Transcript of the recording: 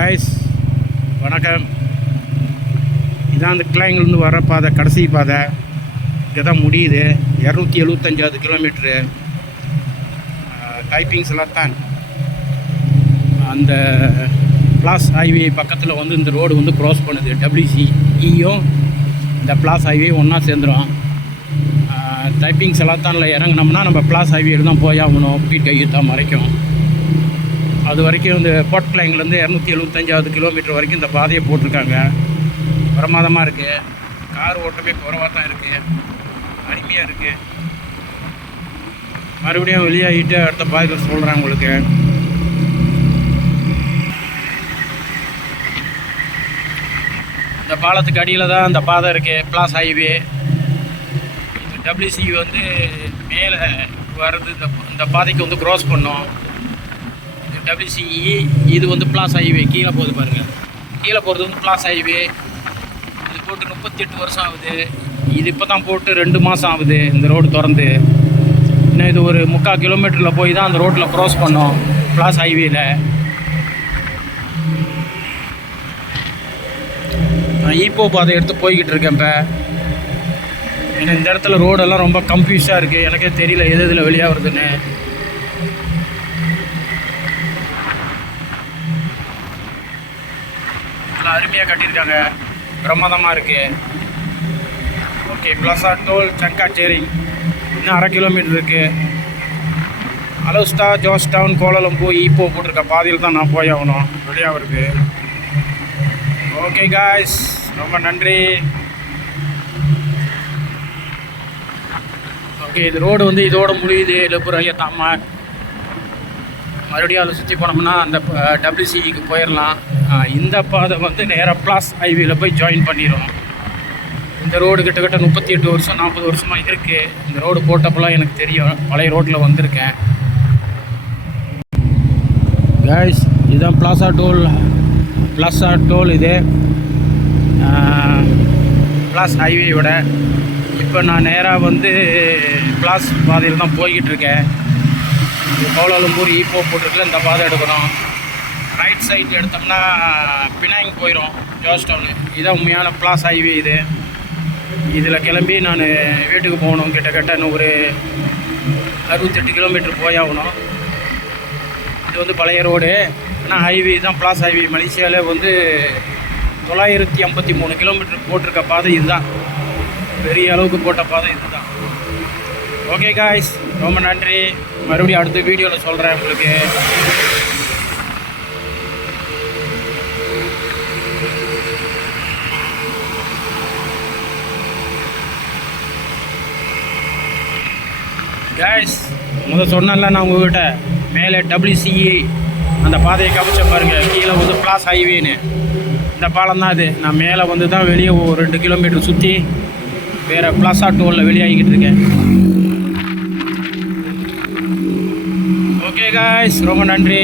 Guys வணக்கம். இதான் அந்த கிளைங்கிலேருந்து வர பாதை, கடைசி பாதை. இங்கே தான் முடியுது. 275 கிலோமீட்ரு. டைப்பிங்ஸ் எல்லாம் தான் அந்த பிளாஸ் ஹைவே பக்கத்தில் வந்து இந்த ரோடு வந்து க்ராஸ் பண்ணுது. WCEயும் இந்த பிளாஸ் ஹைவே ஒன்றா சேர்ந்துடும். டைப்பிங்ஸ் எல்லாத்தானில் இறங்கினோம்னா நம்ம பிளாஸ் ஹைவேயில் தான் போய் ஆகணும். பீட்கைத்தான் வரைக்கும். அது வரைக்கும் இந்த போர்ட் கிளைங்லேருந்து 275 கிலோமீட்டர் வரைக்கும் இந்த பாதையை போட்டிருக்காங்க. பிரமாதமாக இருக்குது. கார் ஓட்டமே குறைவாக தான் இருக்குது. அருமையாக இருக்குது. மறுபடியும் வெளியாகிட்டு அடுத்த பாதையில் சொல்கிறேன் உங்களுக்கு. இந்த பாலத்துக்கு அடியில் தான் அந்த பாதை இருக்குது, பிளாஸ் ஹைவே. WCE வந்து மேலே வர்றது இந்த பாதைக்கு வந்து க்ராஸ் பண்ணோம். WCE இது வந்து பிளாஸ் ஹைவே கீழே போகுது பாருங்கள். கீழே போகிறது வந்து பிளாஸ் ஹைவே. இது போட்டு 38 வருஷம் ஆகுது. இது இப்போ தான் போட்டு 2 மாதம் ஆகுது இந்த ரோடு திறந்து. இன்னும் இது ஒரு 3/4 கிலோமீட்டரில் போய் தான் அந்த ரோட்டில் க்ராஸ் பண்ணோம், பிளாஸ் ஹைவேயில். நான் ஈப்போ பாதை எடுத்து போய்கிட்டு இருக்கேன். இப்போ ஏன்னா இந்த இடத்துல ரோடெல்லாம் ரொம்ப கன்ஃபியூஸாக இருக்குது. எனக்கே தெரியல எது இதில் வெளியாகிறதுன்னு. நல்லா அருமையாக கட்டியிருக்காங்க. பிரமாதமாக இருக்குது. ஓகே, பிளாசா டோல் சங்காச்சேரி இன்னும் 1/2 கிலோமீட்டர் இருக்குது. அலோஸ்டா, ஜார்ஜ் டவுன், கோலாலம்பூர், ஈப்போ போட்டிருக்க பாதையில் தான் நான் போய் ஆகணும். ரெடியாக இருக்குது. ஓகே காய்ஸ், ரொம்ப நன்றி. ஓகே, இது ரோடு வந்து இதோட முடியுது. லெப்புரையா தாமா மறுபடியும் அதை சுற்றி போனோம்னா அந்த WCEக்கு போயிடலாம். இந்த பாதை வந்து நேராக பிளாஸ் ஹைவேயில் போய் ஜாயின் பண்ணிடும். இந்த ரோடு கிட்டத்தட்ட 38 வருஷம் 40 வருஷமாக இருக்குது. இந்த ரோடு போட்டப்பெல்லாம் எனக்கு தெரியும். பழைய ரோட்டில் வந்திருக்கேன். கைஸ், இதுதான் பிளாசா டோல். இது பிளாஸ் ஹைவேயோட. இப்போ நான் நேராக வந்து பிளாஸ் பாதையில் தான் போய்கிட்டு இருக்கேன். கோலாலம்பூர் ஈப்போ போட்டிருக்கல இந்த பாதை எடுக்கணும். ரைட் சைடில் எடுத்தோம்னா பினாங் போயிடும், ஜார்ஜ் டவுனு. இதுதான் உண்மையான பிளாஸ் ஹைவே. இதில் கிளம்பி நான் வீட்டுக்கு போகணும். கிட்டத்தட்ட இன்னும் ஒரு 68 கிலோமீட்டர் போய் ஆகணும். இது வந்து பழைய ரோடு. ஆனால் ஹைவே தான் பிளாஸ் ஹைவே. மலேசியாவில் வந்து 953 கிலோமீட்டர் போட்டிருக்க பாதை இதுதான். பெரிய அளவுக்கு போட்ட பாதை இதுதான். ஓகே காய்ஸ், ரொம்ப நன்றி. மறுபடியும் அடுத்த வீடியோவில் சொல்கிறேன் உங்களுக்கு. காய்ஸ், சொன்னேன்ல நான் உங்கள்கிட்ட மேலே WCE அந்த பாதையை காமிச்ச பாருங்கள். கீழே வந்து பிளாஸ் ஹைவேன்னு இந்த பாலம் தான் இது. நான் மேலே வந்து தான் வெளியே ஒரு 2 கிலோமீட்டர் சுற்றி வேறு பிளாசா டோலில் வெளியாகிக்கிட்டு இருக்கேன். ஓகே காய்ஸ், ரொம்ப நன்றி.